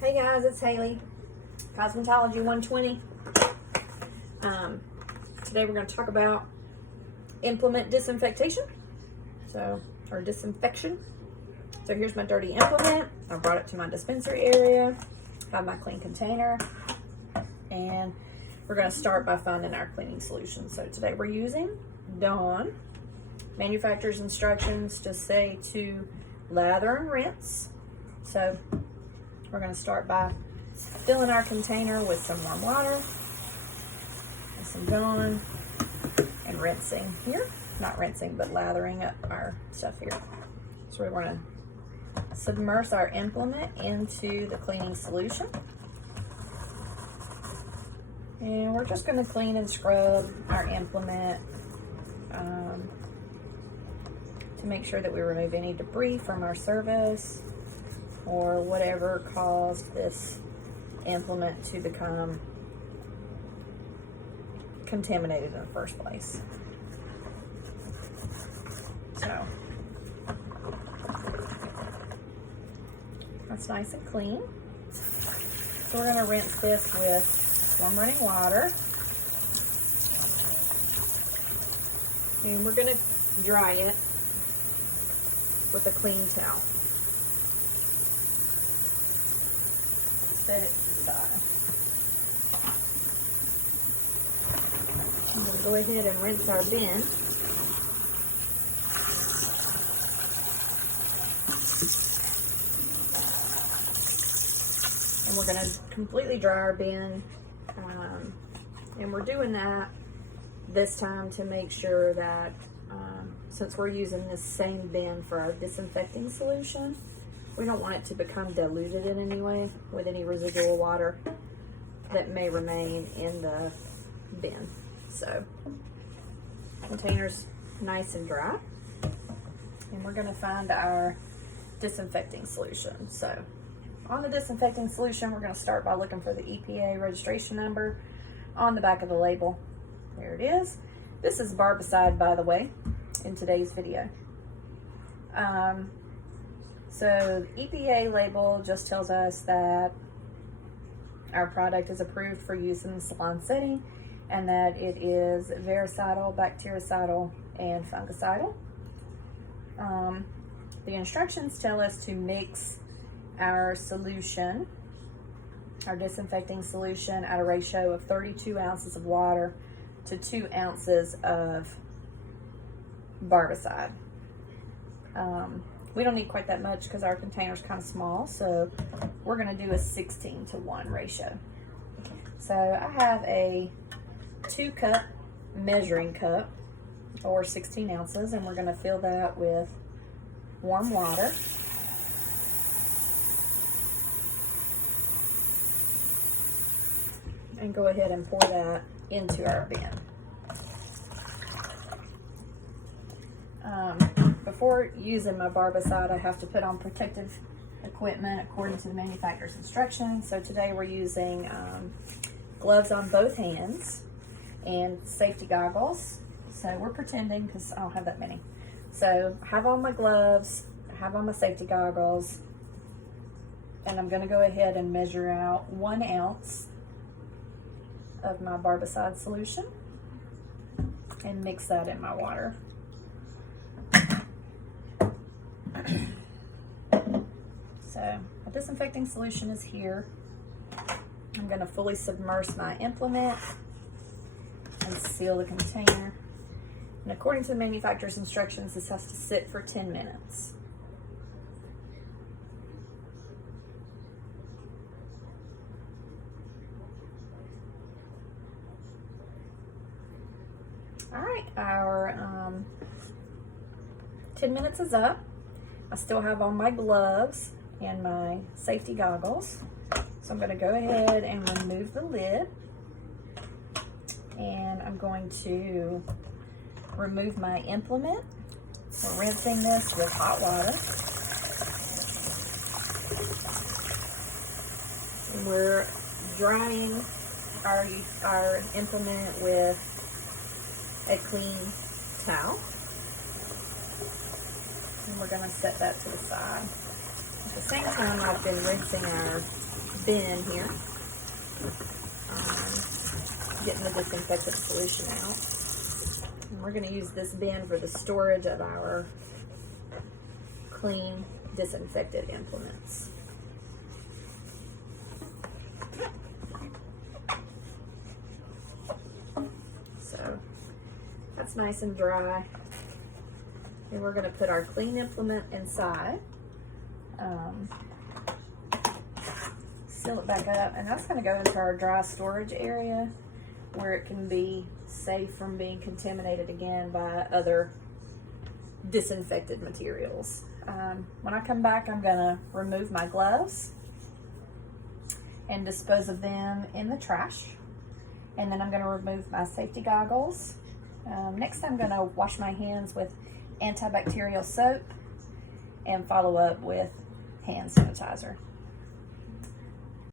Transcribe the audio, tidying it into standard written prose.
Hey guys, it's Haley, Cosmetology 120. Today we're going to talk about implement disinfectation, or disinfection. So here's my dirty implement. I brought it to my dispensary area, got my clean container, and we're going to start by finding our cleaning solution. So today we're using Dawn. Manufacturer's instructions just say to lather and rinse. So we're going to start by filling our container with some warm water and some Dawn and rinsing here. Not rinsing, but lathering up our stuff here. So we're going to submerge our implement into the cleaning solution. And we're just going to clean and scrub our implement to make sure that we remove any debris from our service or whatever caused this implement to become contaminated in the first place. So that's nice and clean. So we're going to rinse this with warm running water. And we're going to dry it with a clean towel. Set it to the side. I'm going to go ahead and rinse our bin. And we're going to completely dry our bin. And we're doing that this time to make sure that since we're using this same bin for our disinfecting solution, we don't want it to become diluted in any way with any residual water that may remain in the bin. So, container's nice and dry. And we're going to find our disinfecting solution. So, on the disinfecting solution, we're going to start by looking for the EPA registration number on the back of the label. There it is. This is barbicide, by the way, in today's video. So the EPA label just tells us that our product is approved for use in the salon setting and that it is vericidal, bactericidal, and fungicidal. The instructions tell us to mix our solution, our disinfecting solution, at a ratio of 32 ounces of water to 2 ounces of barbicide. We don't need quite that much because our container is kind of small, so we're going to do a 16:1 ratio. So I have a 2-cup measuring cup, or 16 ounces, and we're going to fill that with warm water. And go ahead and pour that into our bin. Before using my barbicide, I have to put on protective equipment according to the manufacturer's instructions. So today we're using gloves on both hands and safety goggles. So we're pretending because I don't have that many. So I have on my gloves, I have on my safety goggles, and I'm going to go ahead and measure out 1 ounce of my barbicide solution and mix that in my water. So my disinfecting solution is here. I'm going to fully submerge my implement and seal the container. And according to the manufacturer's instructions, this has to sit for 10 minutes. All right, our 10 minutes is up. I still have on my gloves and my safety goggles. So I'm going to go ahead and remove the lid. And I'm going to remove my implement. We're rinsing this with hot water. And we're drying our implement with a clean towel. And we're going to set that to the side. At the same time, I've been rinsing our bin here. Getting the disinfectant solution out. And we're going to use this bin for the storage of our clean disinfected implements. So that's nice and dry. And we're going to put our clean implement inside. Seal it back up, and that's going to go into our dry storage area where it can be safe from being contaminated again by other disinfected materials. When I come back, I'm going to remove my gloves and dispose of them in the trash. And then I'm going to remove my safety goggles. Next, I'm going to wash my hands with antibacterial soap and follow up with hand sanitizer.